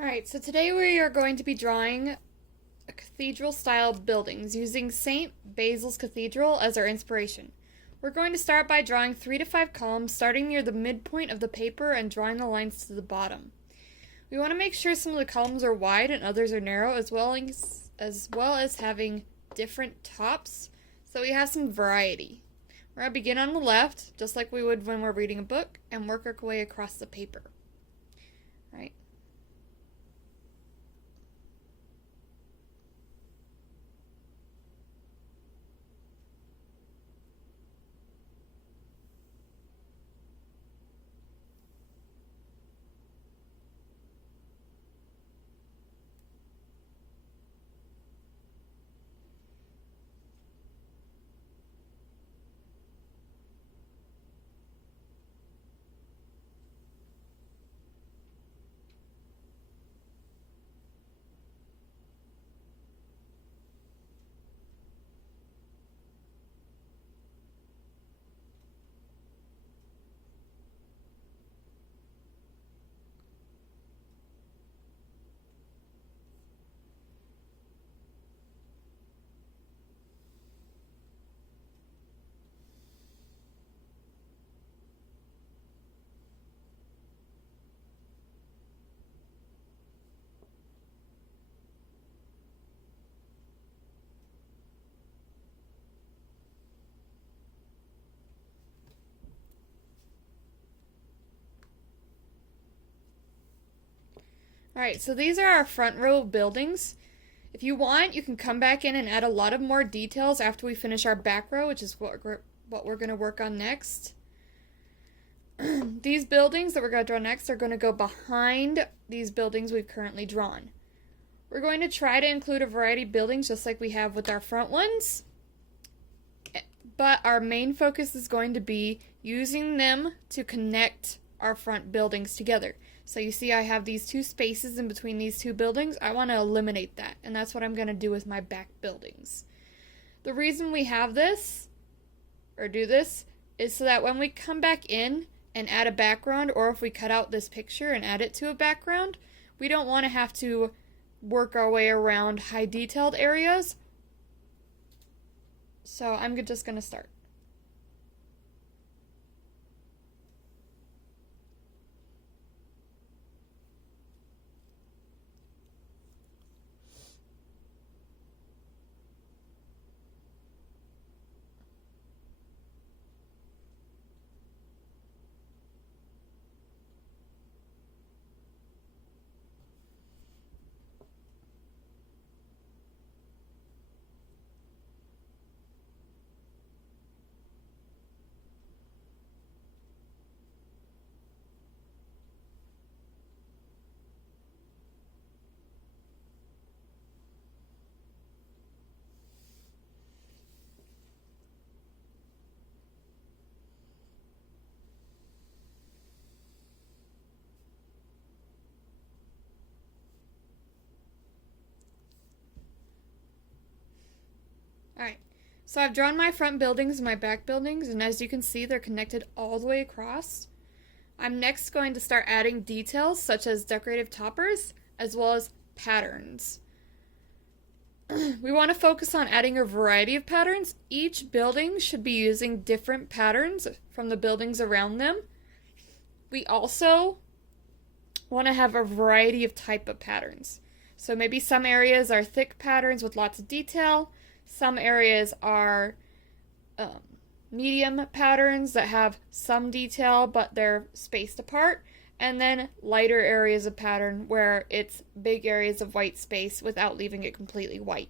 Alright, so today we are going to be drawing a cathedral-style buildings using St. Basil's Cathedral as our inspiration. We're going to start by drawing 3 to 5 columns starting near the midpoint of the paper and drawing the lines to the bottom. We want to make sure some of the columns are wide and others are narrow, as well as having different tops, so we have some variety. We're going to begin on the left, just like we would when we're reading a book, and work our way across the paper. Alright. Alright, so these are our front row buildings. If you want, you can come back in and add a lot of more details after we finish our back row, which is what we're going to work on next. These buildings that we're going to draw next are going to go behind these buildings we've currently drawn. We're going to try to include a variety of buildings just like we have with our front ones, but our main focus is going to be using them to connect our front buildings together. So you see I have these two spaces in between these two buildings. I want to eliminate that, and that's what I'm going to do with my back buildings. The reason we have this, or do this, is so that when we come back in and add a background, or if we cut out this picture and add it to a background, we don't want to have to work our way around high detailed areas. So I'm just going to start. Alright, so I've drawn my front buildings and my back buildings, and as you can see, they're connected all the way across. I'm next going to start adding details such as decorative toppers, as well as patterns. We want to focus on adding a variety of patterns. Each building should be using different patterns from the buildings around them. We also want to have a variety of type of patterns. So maybe some areas are thick patterns with lots of detail. Some areas are medium patterns that have some detail, but they're spaced apart. And then lighter areas of pattern where it's big areas of white space without leaving it completely white.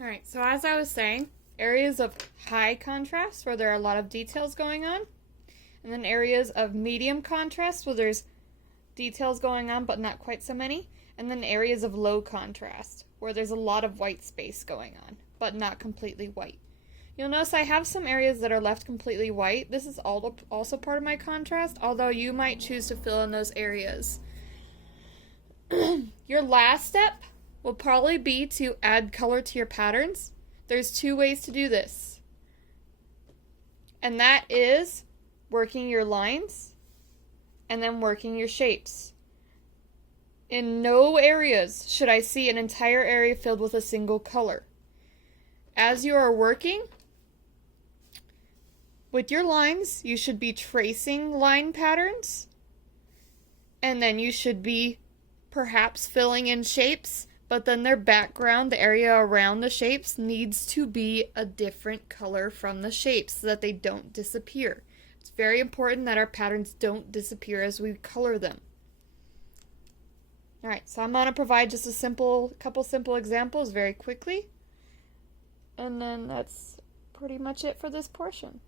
Alright, so as I was saying, areas of high contrast where there are a lot of details going on, and then areas of medium contrast where there's details going on but not quite so many, and then areas of low contrast where there's a lot of white space going on but not completely white. You'll notice I have some areas that are left completely white. This is also part of my contrast, although you might choose to fill in those areas. Your last step will probably be to add color to your patterns. There's two ways to do this. And that is working your lines and then working your shapes. In no areas should I see an entire area filled with a single color. As you are working with your lines, you should be tracing line patterns, and then you should be perhaps filling in shapes, but then their background, the area around the shapes, needs to be a different color from the shapes so that they don't disappear. It's very important that our patterns don't disappear as we color them. Alright, so I'm going to provide just a couple simple examples very quickly. And then that's pretty much it for this portion.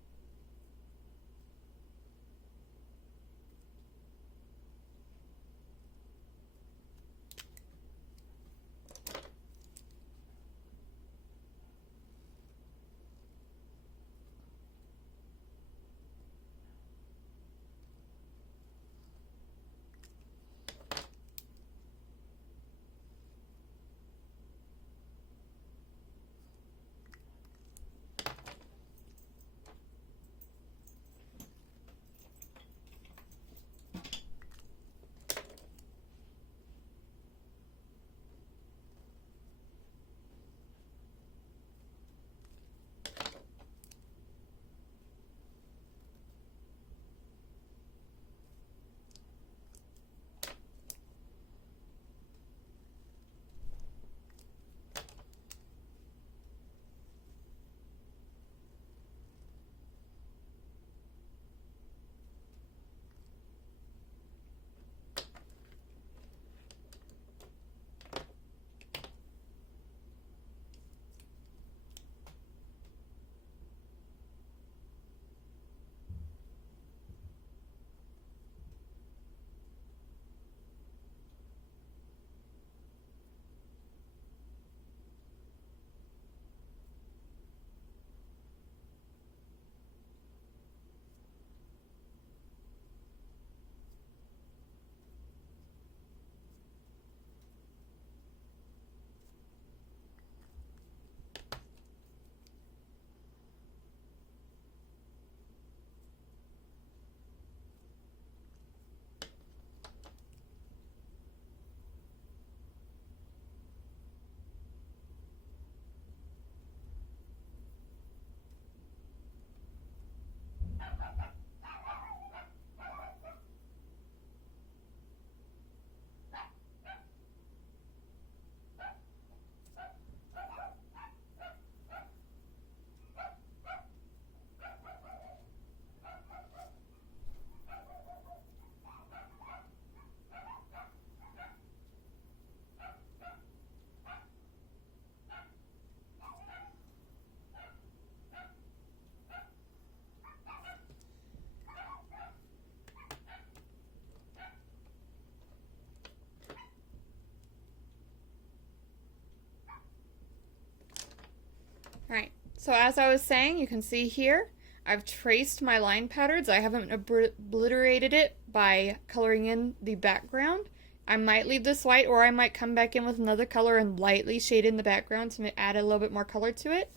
Alright, so as I was saying, you can see here, I've traced my line patterns. I haven't obliterated it by coloring in the background. I might leave this white, or I might come back in with another color and lightly shade in the background to add a little bit more color to it.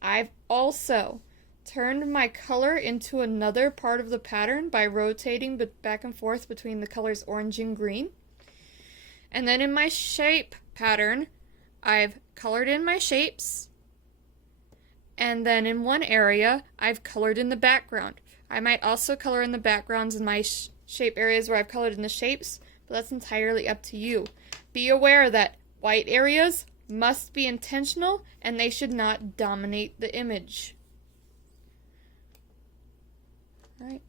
I've also turned my color into another part of the pattern by rotating back and forth between the colors orange and green. And then in my shape pattern, I've colored in my shapes. And then in one area, I've colored in the background. I might also color in the backgrounds in my shape areas where I've colored in the shapes, but that's entirely up to you. Be aware that white areas must be intentional and they should not dominate the image. All right.